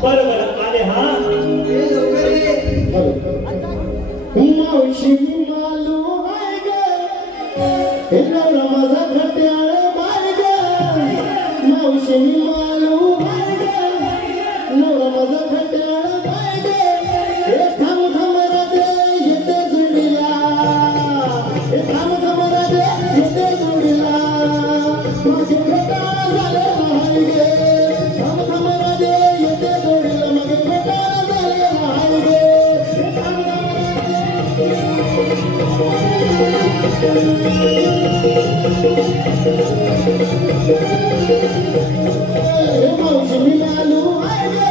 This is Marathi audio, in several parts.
बरं बरं आले हा मावशी मालू आहे गे नवरा माझा खट्याळ बाय गे मावशी मालू आहे गे नवरा माझा खट्याळ बाय गे थांब थांब राधे येते जोडीला थांब थांब राधे येते जोडीला माझे खट्याळ झालेला आहे गे थांब थांब राधे येते जोडीला माझे खट्याळ झालेला आहे गे थांब मावशी मालू आहे गे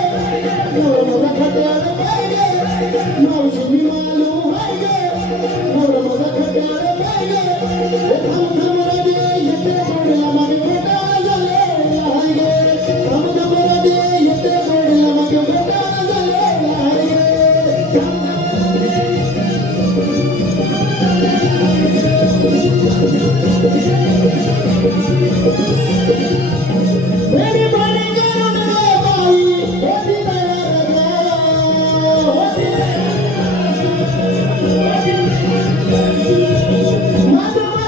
नवरा माझा खट्याळ बाय गे मावशी मालू आहे गे नवरा माझा खट्याळ बाय गे थांब थांब राधे येते जोडीला माझे खट्याळ झालेला आहे गे थांब थांब राधे येते जोडीला माझे खट्याळ झालेला आहे गे मेरी बड़ी करुण रे बाई होती मत मत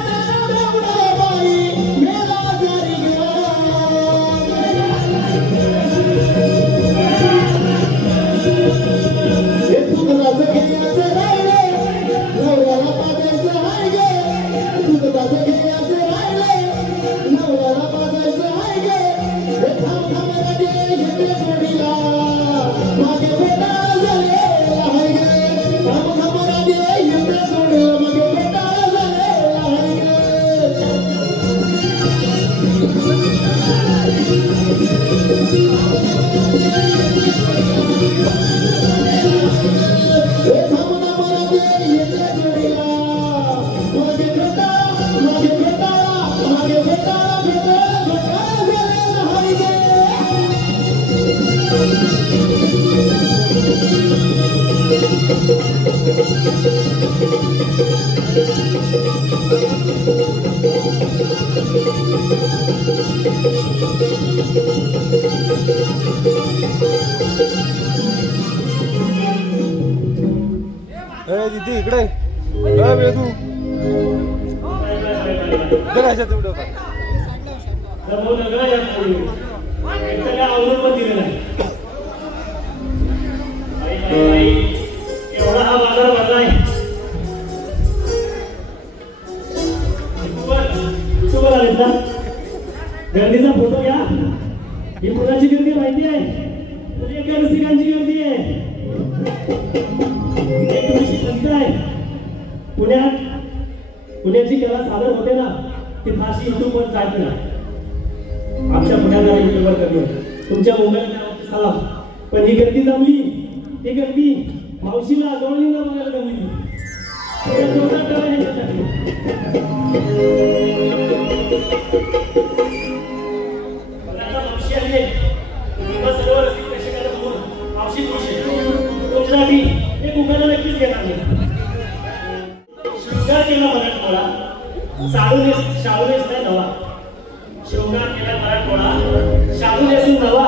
रे बाई मेरा जारी ये तुझं खेळाचं राहिले नवऱ्याला पाजायचं आहे गे तुझं खेळाचं राहिले नवऱ्याला पाजायचं आहे गे थांब थांब राधे येते जोडीला माझे बेटा झालेला आहे गे थांब थांब राधे येते जोडीला माझे बेटा झालेला आहे गे थांब थांब राधे येते जोडीला माझे बेटा माझे बेटा माझे बेटा बेटा बेटा झालेला आहे गे दीदी इकडे वेदू जरा तेवढं एवढा हा बाजार भरलाय गर्दीचा फोटो घ्या ही कुणाची गर्दी माहिती आहे एका रसिकांची गर्दी आहे एक संत आहे पुण्याची कला सादर होते ना ती फाशी युट्यूबवर जात ना आमच्या पुण्याला युट्यूबवर करतो तुमच्या मोबाईलला चला पण ही गर्दी जमली ही गर्दी मावशीला गवळीला बघायला जमली मावशी आली सर्व रसिक प्रेक्षकांना बघून मावशी खुश आहे तुमच्यासाठी एक उगाला नक्कीच घेणार नाही शृंगार केला मराठमोळा शाहूनेस नाही नवा शृंगार केला मराठमोळा शाहूनेसून नवा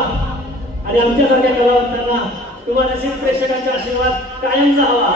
आणि आमच्यासारख्या कलावंतांना तुम्हाला रसिक प्रेक्षकांचा आशीर्वाद कायमचा हवा